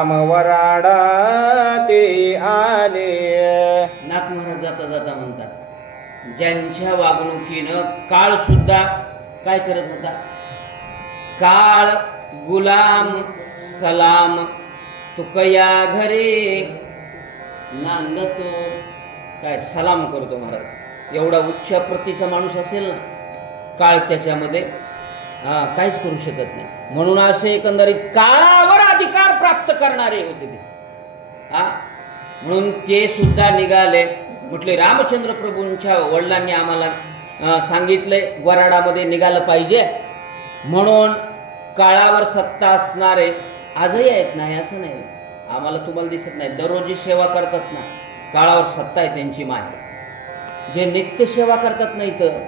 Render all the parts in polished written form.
राम वराडा ते आले. नाथ महाराज जाता जाता म्हणतात, ज्यांच्या वागणुकीनं काळ सुद्धा काय करत होता, काळ गुलाम सलाम तुकया घरे नांदतो, काय सलाम करतो महाराज. एवढा उच्च प्रतीचा माणूस असेल ना, काळ त्याच्यामध्ये काहीच करू शकत नाही. म्हणून असे एकंदरीत काळावर अधिकार प्राप्त करणारे होते ते. म्हणून ते सुद्धा निघाले. म्हटले रामचंद्र प्रभूंच्या वडिलांनी आम्हाला सांगितलंय वराडामध्ये निघालं पाहिजे. म्हणून काळावर सत्ता असणारे आजही आहेत, नाही असं नाही, आम्हाला तुम्हाला दिसत नाही. दररोज जी सेवा करतात ना, काळावर सत्ता आहे त्यांची माय. जे नित्य सेवा करतात नाही तर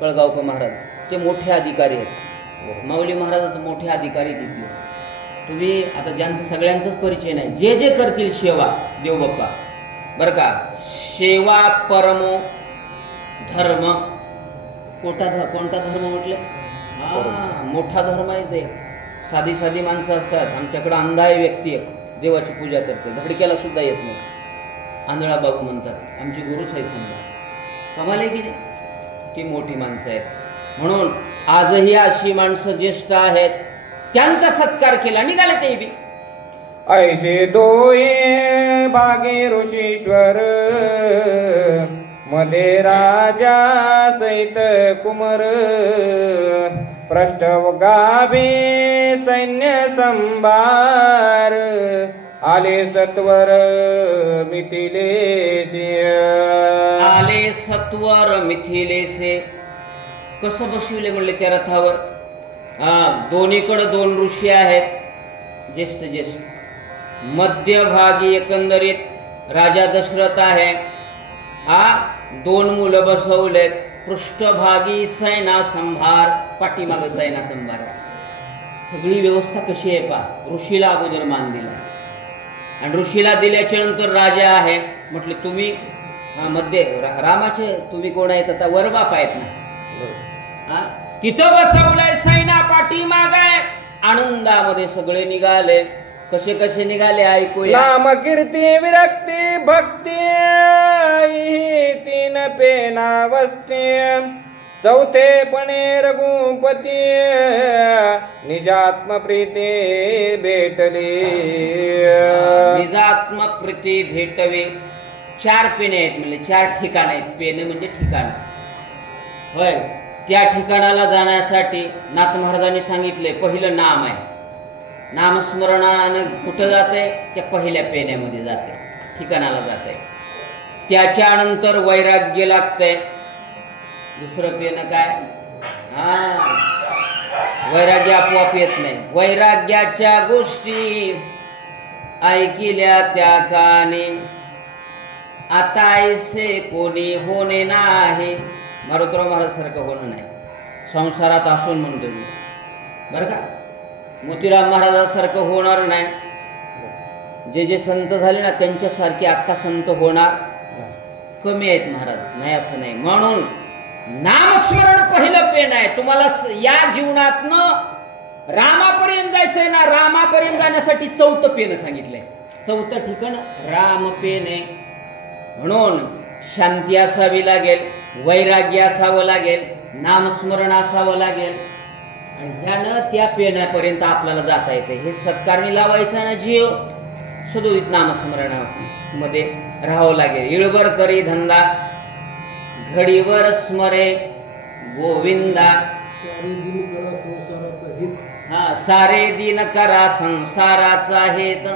कळगावकर महाराज ते मोठे अधिकारी आहेत. माऊली महाराज मोठे अधिकारी तिथले. तुम्ही आता ज्यांचं सगळ्यांचाच परिचय नाही, जे जे करतील सेवा देवबाप्पा बरं का, सेवा परमो धर्म. कोणता धर्म म्हटले? मोठा धर्म आहे ते. साधी साधी माणसं असतात. आमच्याकडं अंधाय व्यक्ती आहे, देवाची पूजा करते, धडक्याला सुद्धा येत नाही. आंधळा बाबू म्हणतात, आमची गुरुच आहे समजा. कमाल आहे की नाही? ती मोठी माणसं आहेत. म्हणून आजही अशी माणसं ज्येष्ठ आहेत, त्यांचा सत्कार केला, निघाले ते बी. ऐसे दोये भागे ऋषीश्वर मध्ये राजा सहित कुमर. पृष्ठ गाभे सैन्य संभार आले सत्वर मिथिलेसे. आले सत्वर मिथिलेसे. कसं बसविले म्हणले त्या रथावर? दोन्हीकडे दोन ऋषी आहेत, ज्येष्ठ ज्येष्ठ. मध्यभागी एकंदरीत राजा दशरथ आहे. दोन मुलं बसवलेत. पृष्ठभागी सैना संभार, पाठीमाग सैना संभार. सगळी व्यवस्था कशी आहे पा. ऋषीला अगोदर मान दिला आणि ऋषीला दिल्याच्या नंतर राजा आहे. म्हटले तुम्ही मध्ये रामाचे तुम्ही कोण आहेत? आता वरबाप आहेत ना. तिथं बसवलंय सैना पाठीमाग आहे. आनंदामध्ये सगळे निघाले. कसे कसे निघाले ऐकूया. नाम कीर्ती विरक्ती भक्ती तीन पेना वस्ती. चौथेपणे रघुपती निजात्म प्रीती भेटली. निजात्म प्रीती भेटवे. चार पेने आहेत म्हणजे चार ठिकाण आहेत. पेने म्हणजे ठिकाण होय. त्या ठिकाणाला जाण्यासाठी नाथ महाराजांनी सांगितले पहिलं नाम आहे. नामस्मरणानं कुठं जाते? त्या पहिल्या पेण्यामध्ये जाते, ठिकाणाला जाते. त्याच्यानंतर वैराग्य लागतंय. दुसरं पेन काय? वैराग्य आपोआप येत नाही. वैराग्याच्या गोष्टी ऐकिल्या त्या कानी आता ऐसे कोणी होणे नाही. मारुतराव महाराज सारखं होणं नाही. संसारात असून म्हणतो मी बरं का. मोतीराम महाराजासारखं होणार नाही. जे जे संत झाले ना त्यांच्यासारखे आत्ता संत होणार कमी आहेत महाराज, नाही असं नाही. म्हणून नामस्मरण पहिलं पेन आहे. तुम्हाला या जीवनातनं रामापर्यंत जायचंय ना, रामापर्यंत जाण्यासाठी चौथं पेन सांगितलंय. चौथं ठिकाण राम पेन आहे. म्हणून शांती असावी लागेल, वैराग्य असावं लागेल, नामस्मरण असावं लागेल आणि ह्यानं त्या पेण्यापर्यंत आपल्याला जाता येते. हे सत्कारणी लावायचं ना जीव सदोदित नामस्मरणामध्ये राहावं लागेल. इळवर करी धंदा घडीवर स्मरे गोविंदा. सारे दिन करा संसाराचा हेत.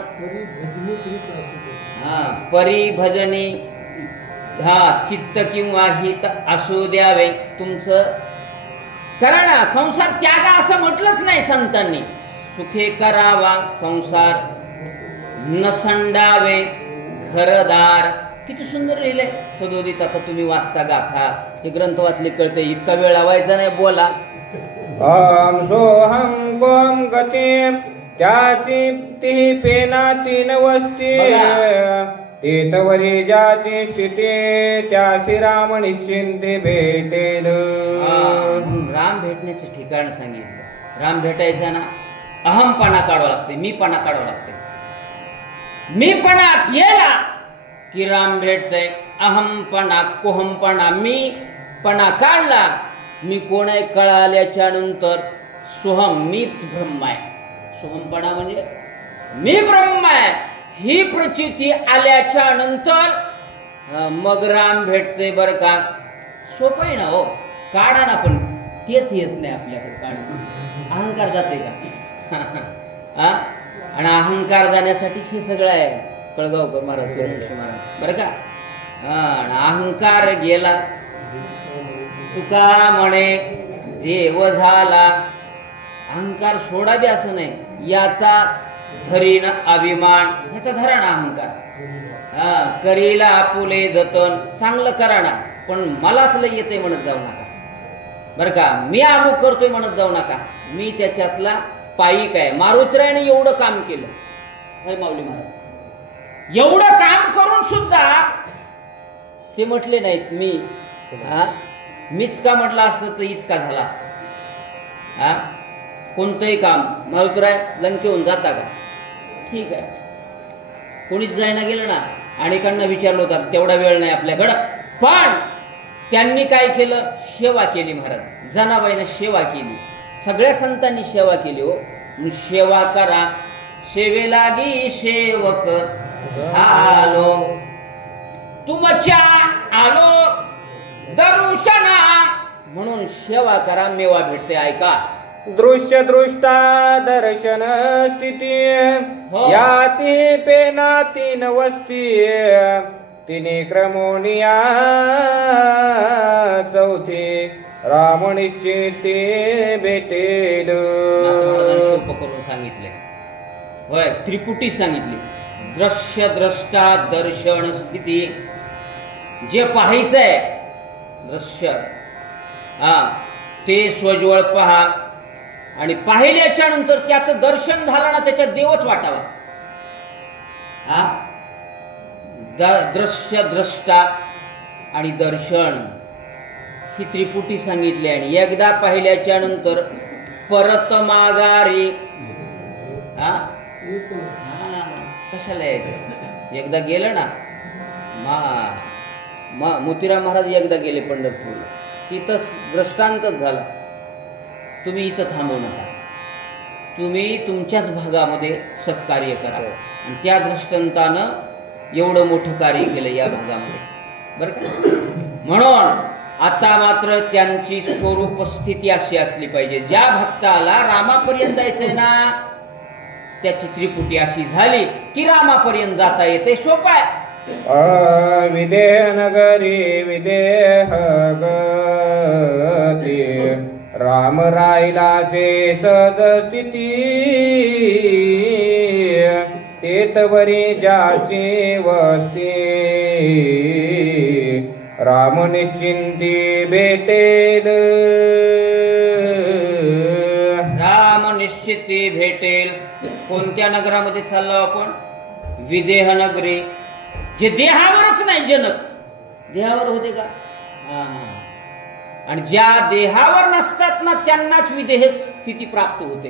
परिभजनी चित्त किंवा हित असू द्यावे. तुमचं करा ना. संसार त्यागा असं म्हटलंच नाही संतांनी. सुखे करावा संसार नसंडावे घरदार. किती सुंदर लिहिलंय सदोदित. आता तुम्ही वाचता गाथा, हे ग्रंथ वाचले कळते. इतका वेळ लावायचा नाही, बोला. अहम सोहम गोम गती त्याची ती पेना तीन वस्ती. तेतवरी ज्याची स्थिती त्याशी राम निश्चिंती भेटेल. राम भेटण्याचं ठिकाण सांगितलं. राम भेटायचं ना अहमपणा काढावं लागते, मीपणा काढावं लागते. मीपणा गेला की राम भेटतय. अहमपणा कोहमपणा मीपणा काढला, मी कोण आहे कळाल्याच्या नंतर सोहम मीच ब्रह्म आहे. सोहमपणा म्हणजे मी ब्रह्म आहे ही प्रचिती आल्याच्या नंतर मग राम भेटते. बर का सोपं आहे ना हो, काढा ना, पण तेच येत नाही आपल्याकडे काढ. अहंकार जाते का? आणि अहंकार जाण्यासाठीच हे सगळं आहे. कळगावकर महाराज, सूर्यवंशी महाराज, बरं का. अहंकार गेला, तुका म्हणे देव झाला. अहंकार सोडावे असं नाही, याचा धरीन अभिमान, ह्याचा धरा ना अहंकार. करीला आपुले जतन, चांगलं करा ना, पण मलाच लय येते म्हणत जाऊ नका. बरं का, मी अमुक करतोय म्हणत जाऊ नका. मी त्याच्यातला पायिक आहे. मारुतीरायाने एवढं काम केलं, माऊली महाराज एवढं काम करून सुद्धा ते म्हटले नाहीत मीच का म्हटलं असतं तर हीच का झाला असतं. कोणतंही काम मारुतीराय लंकेहून जाता का? ठीक आहे, कोणीच जायना गेलं ना. अनेकांना विचारलं होतं, तेवढा वेळ नाही आपल्याकडं. पण त्यांनी काय केलं? सेवा केली महाराज. जनाबाईनं सेवा केली, सगळ्या संतांनी सेवा केली हो. सेवा करा, सेवेलागी सेवक आलो, तुमच्या आलो दर्शना. म्हणून सेवा करा, मेवा भेटते. ऐका, दृश्य दृष्टा दर्शन स्थिती, याती पेना तीन वस्ती, तिने क्रमोनिया चौथी, राम निश्चिती भेटेल. करून सांगितले होय, त्रिपुटी सांगितली. दृश्य द्रष्टा दर्शन स्थिती, जे पाहायचंय दृश्य ते स्वज्वळ पहा, आणि पाहिल्याच्या नंतर त्याचं दर्शन झालं ना, त्याच्यात देवच वाटावा. दृश्य द्रष्टा आणि दर्शन ही त्रिपुटी सांगितली. आणि एकदा पाहिल्याच्या नंतर परत माघारी कशाला यायचं? एकदा गेलं ना, मोतीराम महाराज एकदा गेले पंढरपूरला, तिथंच दृष्टांतच झाला. तुम्ही इथं थांबू नका, तुम्ही तुमच्याच भागामध्ये सत्कार्य करा. आणि त्या दृष्टांतानं एवढं मोठं कार्य केलं या भागामध्ये, बरं का. म्हणून आता मात्र त्यांची स्वरूप स्थिती अशी असली पाहिजे, ज्या भक्ताला रामापर्यंत जायचंय ना, त्याची त्रिपुटी अशी झाली की रामापर्यंत जाता येते. सोपं आहे. विदेह नगरी विदेह गती, राम राहिला से सहज स्थिती, तेतवरी ज्याची वस्ती, राम निश्चिंती भेटेल. राम निश्चिती भेटेल. कोणत्या नगरामध्ये चाललो आपण? विदेह नगरी. जे देहावरच नाही, जनक देहावर होते का? आणि ज्या देहावर नसतात ना, त्यांनाच विदेह स्थिती प्राप्त होते.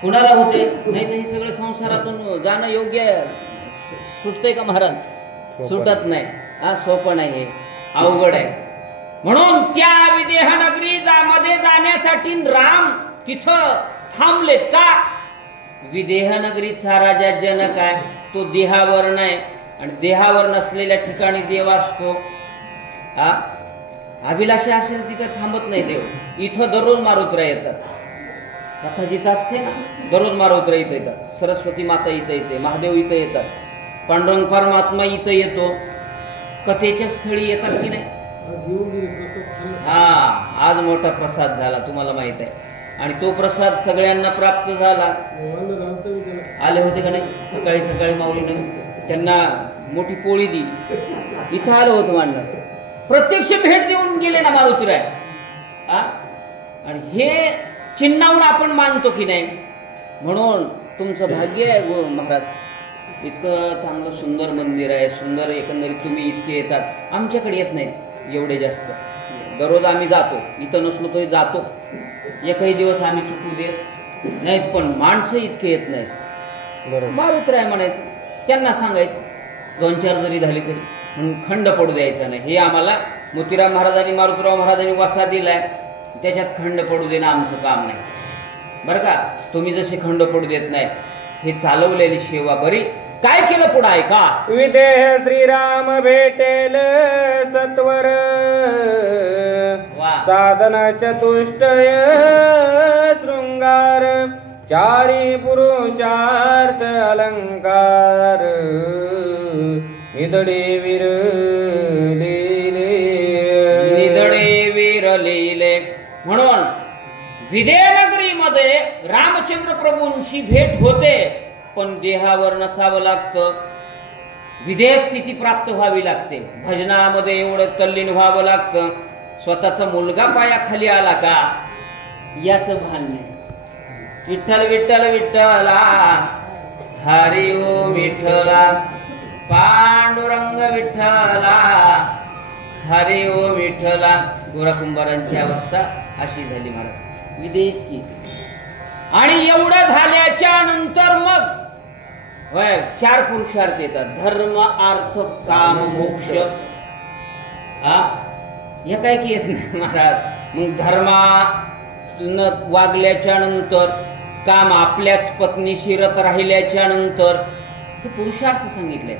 कुणाला होते? नाही तर हे सगळे संसारातून जाणं योग्य सुटतंय का महाराज? सुटत नाही. सोपं नाही, हे अवघड आहे. म्हणून त्या विदेह नगरी मध्ये जाण्यासाठी राम तिथं थांबलेत का? विदेह नगरीचा राजा जनक आहे, तो देहावर नाही, आणि देहावर नसलेल्या ठिकाणी देव असतो. अभिलाषा असेल तिथं थांबत नाही देव. इथं दररोज मारुतीराय येतात. कथा जिथं असते ना, दररोज मारुतीराय इथं येतात. सरस्वती माता इथं येते, महादेव इथं येतात, पांडुरंग परमात्मा इथं येतो. कथेच्या स्थळी येतात की नाही? आज मोठा प्रसाद झाला, तुम्हाला माहित आहे. आणि तो प्रसाद सगळ्यांना प्राप्त झाला. आले होते का नाही? सकाळी सकाळी माऊलीनं त्यांना मोठी पोळी दिली. इथं आलं होतं मांडणं, प्रत्यक्ष भेट देऊन गेले ना मारुतीराय. आणि हे चिन्हावून आपण मानतो की नाही? म्हणून तुमचं भाग्य आहे महाराज, इतकं चांगलं सुंदर मंदिर आहे, सुंदर एकंदरीत. तुम्ही इतके येतात, आमच्याकडे येत नाहीत एवढे जास्त. दररोज आम्ही जातो, इथं नसलो तरी जातो. एकही दिवस आम्ही चुकू देत नाहीत, पण माणसं इतके येत नाहीत. बरोबर. मारुतराय म्हणायचं, त्यांना सांगायचं 2-4 जरी झाली तरी, म्हणून खंड पडू द्यायचा नाही. हे आम्हाला मोतीराम महाराजांनी मारुतराव महाराजांनी वसा दिलाय, त्याच्यात खंड पडू देणं आमचं काम नाही बरं का. तुम्ही जसे खंड पडू देत नाही, हे चालवलेली सेवा बरी. काय केलं पुढं ऐका. विदेह श्रीराम भेटेल सत्वर, वा. साधन चतुष्टय शृंगार, चारी पुरुषार्थ अलंकार, निधडे विरलेले. म्हणून विदेहनगरीमध्ये रामचंद्र प्रभूंची भेट होते, पण देहावर नसावं लागतं, विदेह स्थिती प्राप्त व्हावी लागते, भजनामध्ये एवढं तल्लीन व्हावं लागतं. स्वतःचा मुलगा पायाखाली आला का याच भान नाही. विठ्ठल विठ्ठल विठ्ठला, हरी ओम विठ्ठला, पांडुरंग विठ्ठला, हरी ओम विठ्ठला. गोराकुंभारांची अवस्था अशी झाली महाराज, विदेश की. आणि एवढं झाल्याच्या नंतर मग 4 पुरुषार्थ येतात, धर्म अर्थ काम मोक्ष. हे काय की येत नाही महाराज. मग धर्मानं वागल्याच्या नंतर, काम आपल्याच पत्नीशी रत राहिल्याच्या नंतर, हे पुरुषार्थ सांगितले.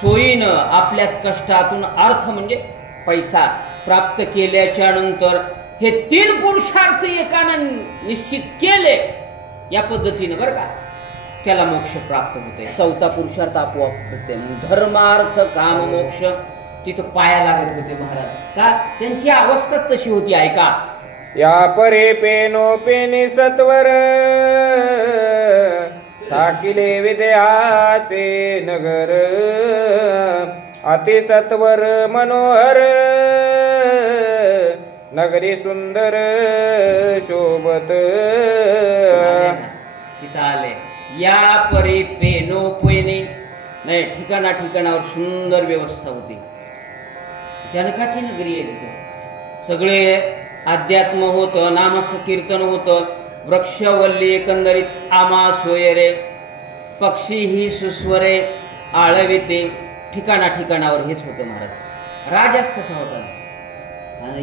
सोयीनं आपल्याच कष्टातून अर्थ म्हणजे पैसा प्राप्त केल्याच्या नंतर, हे 3 पुरुषार्थ एकानं निश्चित केले या पद्धतीनं बरं का, त्याला मोक्ष प्राप्त होते. 4था पुरुषार्थ आपोआप होते. धर्मार्थ काम मोक्ष तिथं पाया लागत होते महाराज. का त्यांची अवस्था तशी होती ऐका. या परे पेनो पेनी सत्वर, ठाकिले विद्याचे नगर, अति सत्वर मनोहर, नगरी सुंदर शोभत. तिथं आले या परी पेनो पेने नाही, ठिकाणा ठिकाणावर सुंदर व्यवस्था होती. जनकाची नगरी आहे तिथं. सगळे अध्यात्म होतं, नामसकीर्तन होतं, वृक्षवल्ली एकंदरीत आमा सोयरे, पक्षी ही सुस्वरे आळविते. ठिकाणा ठिकाणावर हेच होतं महाराज. राजाच तसा होता,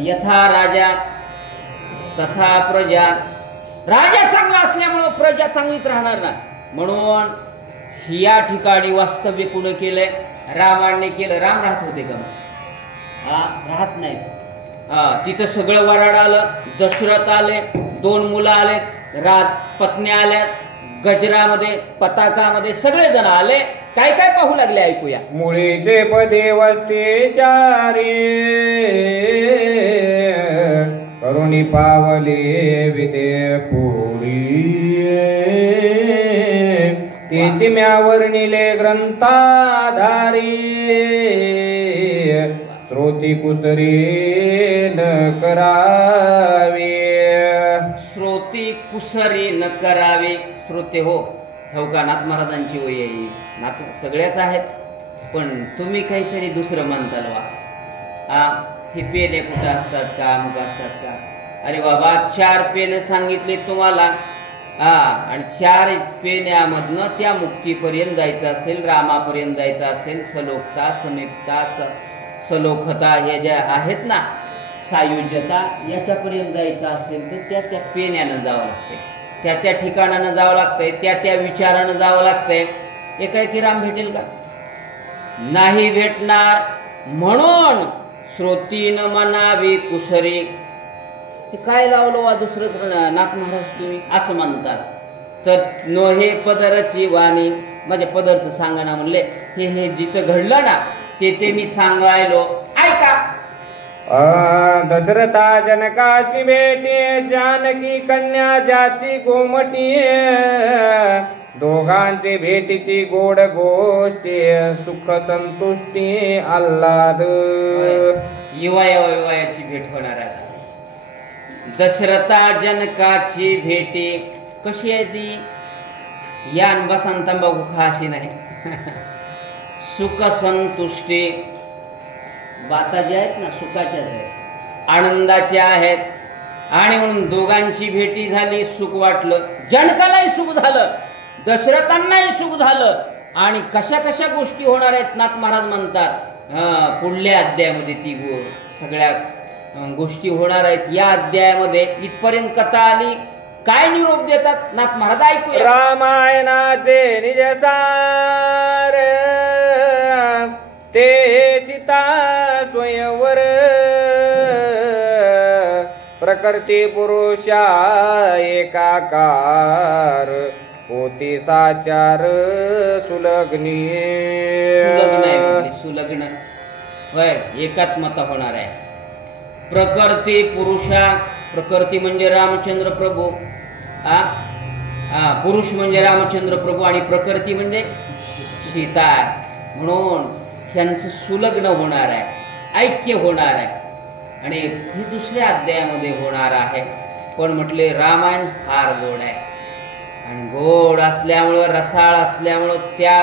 यथा राजा तथा प्रजा. राजा चांगला असल्यामुळं प्रजा चांगलीच राहणार ना, म्हणून या ठिकाणी वास्तव्य कुणं केलंय, रामाने केलं. राम राहत होते का? राहत नाही. तिथं सगळं वराड आलं, दशरथ आले, 2 मुलं आले, पत्न्या आल्या, गजरामध्ये पताकामध्ये सगळे जण आले. काय काय पाहू लागले ऐकूया. मुळीचे पदे वस्ते चारी, करुणी पावले विदे पोळी, तेची म्यावर्णिले ग्रंथाधारी, श्रोती कुसरी न करावे. श्रोती कुसरी न करावे. श्रोते हो का नाथ महाराजांची वय आहे, नाथ सगळ्याच आहेत, पण तुम्ही काहीतरी दुसरं म्हणताल वा. हे पेने कुठं असतात का, अमुक असतात का? अरे बाबा 4 पेन सांगितले तुम्हाला, आणि 4 पेन्यामधनं त्या मुक्तीपर्यंत जायचं असेल, रामापर्यंत जायचं असेल, सलोकता समीपता सलोखता हे ज्या आहेत ना, सायुज्यता, याच्यापर्यंत जायचं असेल तर त्या पेन्यानं जावं लागते, त्या ठिकाणानं जावं लागतंय, त्या विचारानं जावं लागतंय. एकाएकी राम भेटेल का? नाही भेटणार. म्हणून श्रोतीनं म्हणावी कुसरी. ते काय लावलं वा दुसरंच नाथ महाराज तुम्ही असं म्हणतात, तर नोहे पदरची वाणी. माझ्या पदरचं सांगा ना म्हणले. हे जिथं घडलं ना ते मी सांगायलो ऐका. दशरथा जनकाशी भेटी, जानकी कन्या ज्याची गोमटी, दोघांची भेटीची गोड गोष्टी, सुख संतुष्टी आल्हाद. युवायाची भेट होणार आहे. दशरथा जनकाची भेटी कशी आहे ती? यान बसंतंबाखू खाशी नाही. सुख संतुष्टी, बाता ज्या आहेत ना सुखाच्याच आहेत, आनंदाच्या आहेत. आणि म्हणून दोघांची भेटी झाली, सुख वाटलं, जनकालाही सुख झालं, दशरथांनाही सुख झालं आणि कशा कशा गोष्टी होणार आहेत नाथ महाराज म्हणतात पुढल्या अध्यायामध्ये ती सगळ्या गोष्टी होणार आहेत या अध्यायामध्ये. इथपर्यंत कथा आली. काय निरोप देतात नाथ महाराज ऐकूया. रामायणाचे निजसार ते सीता स्वयंवर प्रकृती पुरुषा एकाकार होती साचार सुलग्नी. सुलग्न होय एकात्मता होणार आहे. प्रकृती पुरुषा प्रकृती म्हणजे रामचंद्र प्रभू पुरुष म्हणजे रामचंद्र प्रभू आणि प्रकृती म्हणजे सीता म्हणून त्यांचं सुलग्न होणार आहे ऐक्य होणार आहे आणि हे दुसऱ्या अध्यायामध्ये होणार आहे. पण म्हटले रामायण फार गोड आहे आणि गोड असल्यामुळं रसाळ असल्यामुळं त्या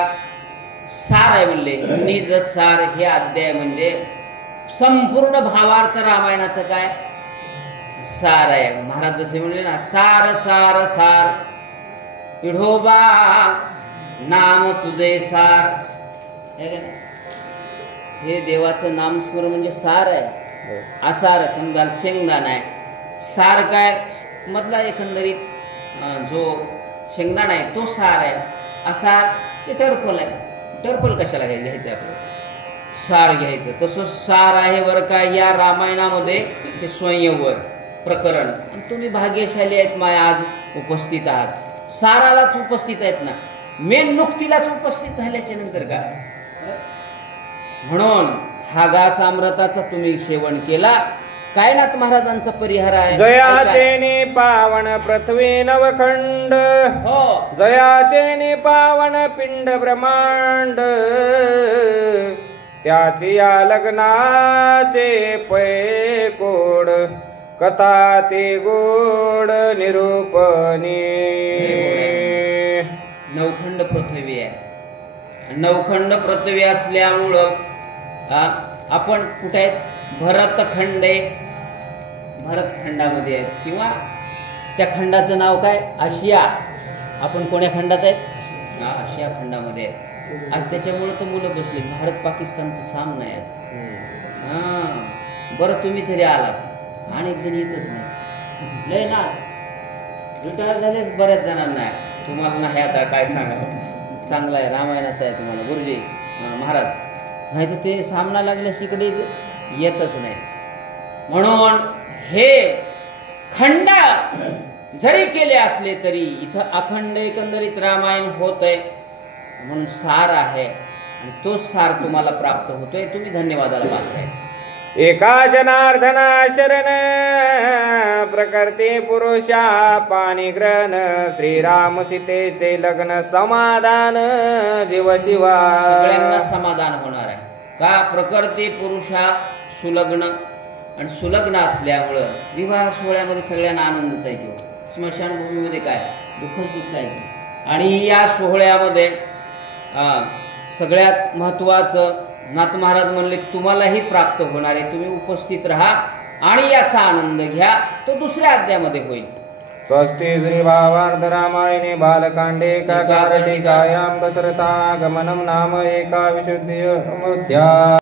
सार आहे म्हणले निज सार हे अध्याय म्हणजे संपूर्ण भावार्थ रामायणाचं काय सार आहे. महाराज जसे म्हणले ना सार सार सार विठोबा नाम तुझे सार. हे देवाचं नामस्मरण म्हणजे सार आहे. आसार समजा शेंगदाणा आहे. सार काय मधला एकंदरीत जो शेंगदाणा आहे तो सार आहे. आसार ते टरफल आहे. टरफल कशाला घ्यायचं आपलं सार घ्यायचं. तसं सार आहे बरं का या रामायणामध्ये हे स्वयंवर प्रकरण. आणि तुम्ही भाग्यशाली आहेत माय आज उपस्थित आहात. सारालाच उपस्थित आहेत ना मेन नुकतीलाच उपस्थित झाल्याच्या नंतर का म्हणून हा घास अमृताचा तुम्ही सेवन केला. काय नाथ महाराजांचा परिहार आहे. जयाचे पावन पृथ्वी नवखंड हो जयाचे पावन पिंड ब्रह्मांड त्याची या लग्नाचे पै कोड कथा ते गोड निरूपणी. नवखंड पृथ्वी आहे. नवखंड पृथ्वी असल्यामुळं आपण कुठे आहेत भरतखंड आहे. भरतखंडामध्ये आहेत किंवा त्या खंडाचं नाव काय आशिया. आपण कोण्या खंडात आहेत आशिया खंडामध्ये आहेत. आज त्याच्यामुळे तर मुलं बसली. भारत पाकिस्तानचा सामना आहे बरं तुम्ही तरी आलात अनेक जण येतच नाही लय ना रिटायर झाले बऱ्याच जणांना. तुम्हाला नाही आता काय सांगा चांगला आहे रामायणाचं आहे तुम्हाला गुरुजी महाराज नाही तर ते सामना लागल्यास इकडे येतच नाही. म्हणून हे खंड जरी केले असले तरी इथं अखंड एकंदरीत रामायण होत आहे म्हणून सार आहे आणि तोच सार तुम्हाला प्राप्त होतोय. तुम्ही धन्यवादाला पात्र आहे. एका जनार्दना शरण प्रकृती पुरुषा पाणिग्रहण श्रीराम सीतेचे लग्न समाधान जीव शिवा. सगळ्यांना समाधान होणार आहे का प्रकृती पुरुषा सुलग्न आणि सुलग्न असल्यामुळं विवाह सोहळ्यामध्ये सगळ्यांना आनंदच आहे. किंवा स्मशानभूमीमध्ये काय दुःखच दुःख आहे. आणि या सोहळ्यामध्ये सगळ्यात महत्वाचं नाथ महाराज म्हणले तुम्हालाही प्राप्त होणार आहे. तुम्ही उपस्थित राहा आणि याचा आनंद घ्या. तो दुसऱ्या अध्यायामध्ये होईल. स्वस्ति श्री भावार्थ रामायणे बालकांडे काकारटिकायां दशरथागमनं नाम एका विशुद्धी अध्याय.